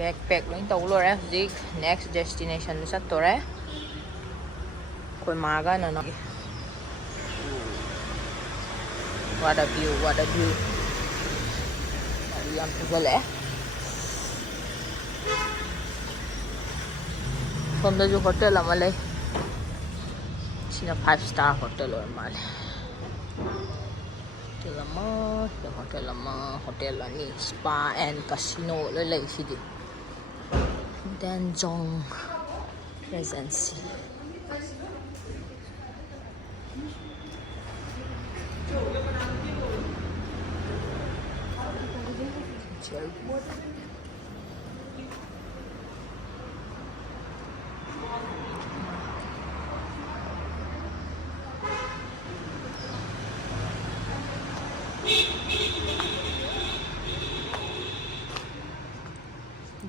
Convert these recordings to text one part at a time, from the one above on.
backpack loin tau lore zik next destination sat tore koi maga na no what a view yam pugale from the hotel amale sina 5-star hotel or male the hotel ani spa and casino le lai sidi Danjong Regency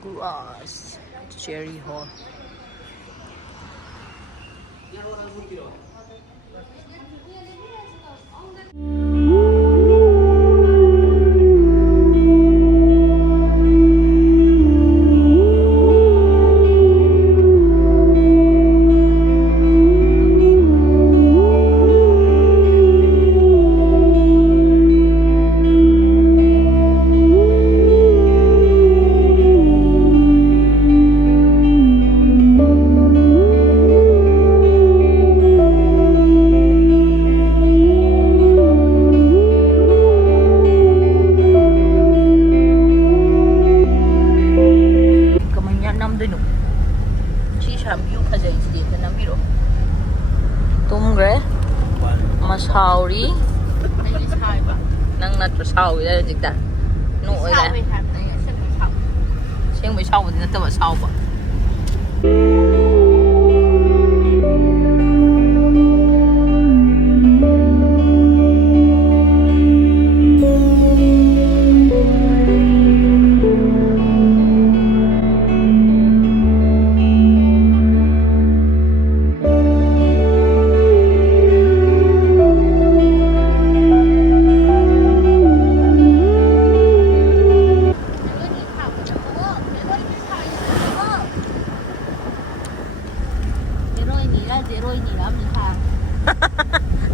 Guas Cherry Hall. Masauri nang nat sao vậy là dịch ta nội này xem mới sau thì nó tao bảo sau vậy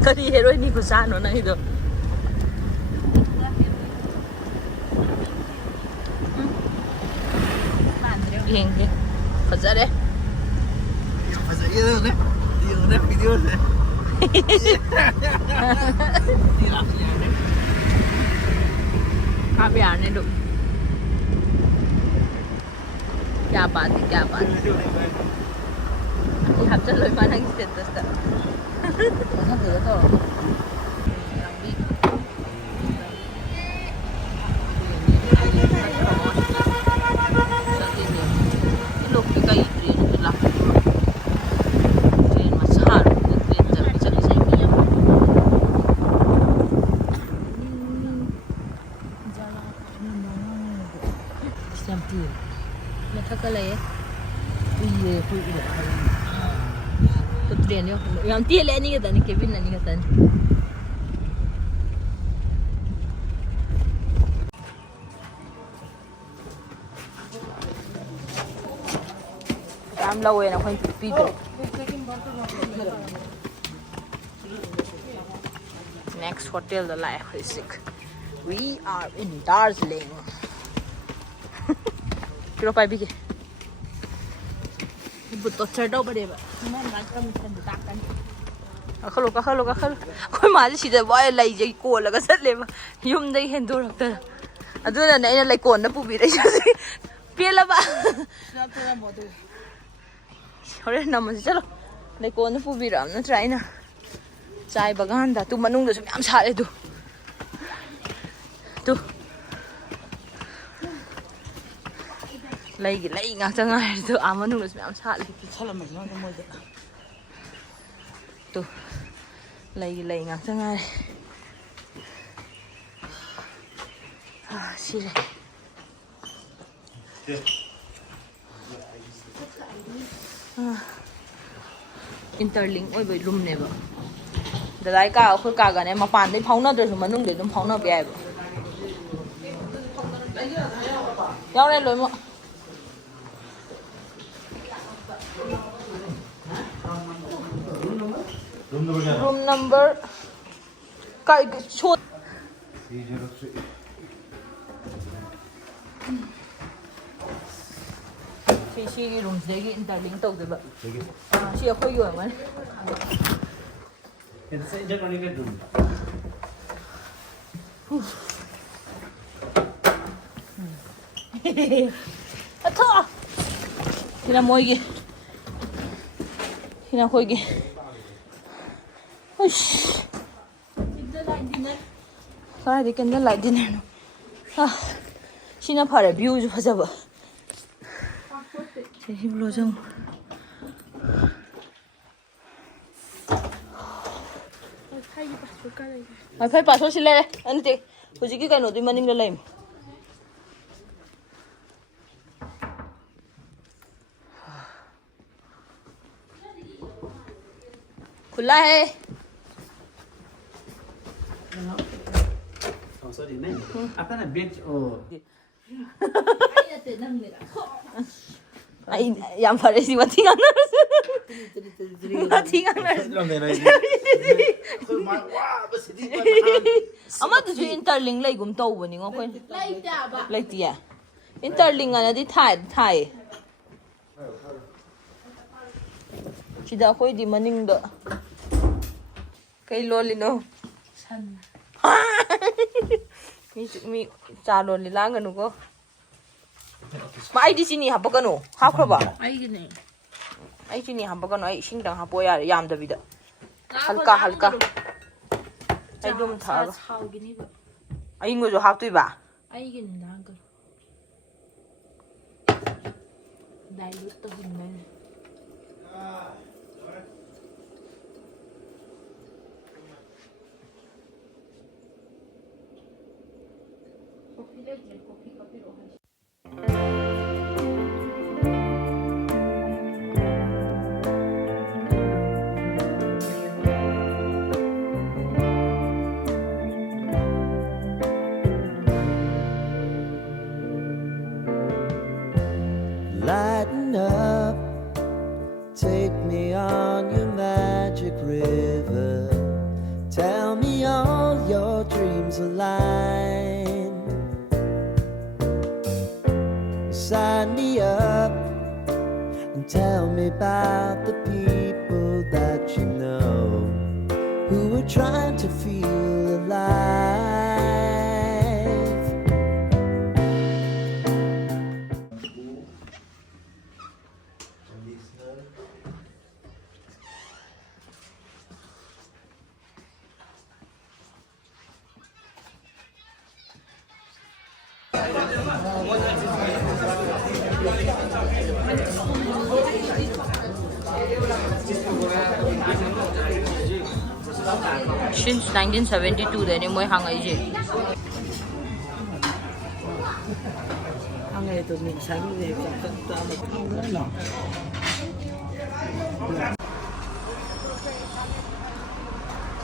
Tadi hero ini kusano na ito. Hindi. Pasa deh. Pasa itu deh. Video deh. Apa ya nih dok? क्या बात आप चलो माना की status था nó vừa thôi lúc cái cây truyền cái lọc truyền mà xa rồi truyền chậm chậm xem đi xem tiền mà thắc cái này ui ui train yo yang tie le ni kata ni Kevin ni kata ni am lawe na khoi pi do next hotel the life is sick we are in Darjeeling kilo pai bi ke bút tốt chơi đâu bây giờ mà nó cầm cầm tạcกันkhâu khôi mà chỉ để bỏ lấy giấy cuộn là cái rất lên mà yum đây hiện đồ được à tôi là này lấy cuộn nó bù bị đấy chứ gì biết là bạn hồi đấy nằm mà chết rồi lấy cuộn nó bù bị rồi nó trái nè trái bagan đã tụi mình nung được xong ăn sạch đấy tụi lấy ngang chân ngay tụi ăn mà nung được xong ăn sạch tụi lấy ngang chân ngay xí này interlink oi bai room ne ba dadai ka khoi ka ga ne ma pan dei phau na de ma nung de dum phau na bai ba yaw le loi mo Room number. Show. 303. She room segi interlink tawdeba. She akhoi yo man. It's a Japanese room. Atha. Hina moige. Hina khoige. Ush. Sorry, candle light dinner no. Ah. Shina phare view ju phajaba. Chehi blo jang. Wifi password sile ante. Hujiki kaino dui maning la laim. खुला है Oh, sorry, man. Apa na bench? Oh. Ay, yang pare si mati ang nurse. Mati ang nurse. Ama tu interlink lai gum tau bani ngo koi. Lai tia. Interlink ana di thai. Sida koi di maning da. Kay lolino. San. Mi cha loli lang anu ko. Ma ai di sini ha pakano. Ha khra ba? Ai gini. Ai sini ha pakano ai sing dang ha po ya yam da bida. Halka. Ai dum tha. Ai ngo jo ha tui ba. Ai gini dang ko. Dilute to hin. Lighten up, take me on your magic river. Tell me all your dreams align. Sign me up and tell me about the people that you know who are trying to feel alive. Since 1972 then moi hangai je. Hangai to minsan ni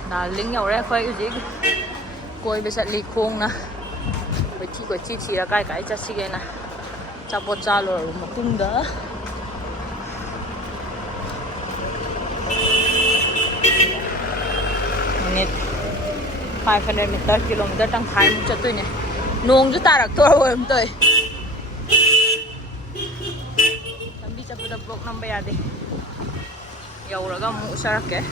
Darjeeling nhau ra khoi cái gì coi bây giờ lịch khung na coi chi là cái chắc xí cái na chắp bột cha rồi một tung đỡ minute 500 meter kilometer tăng thái một chút thôi nè nông chút ta đặc thôi rồi tôi làm đi chắp bột bột năm bây giờ đi dầu rồi có mũ sao cái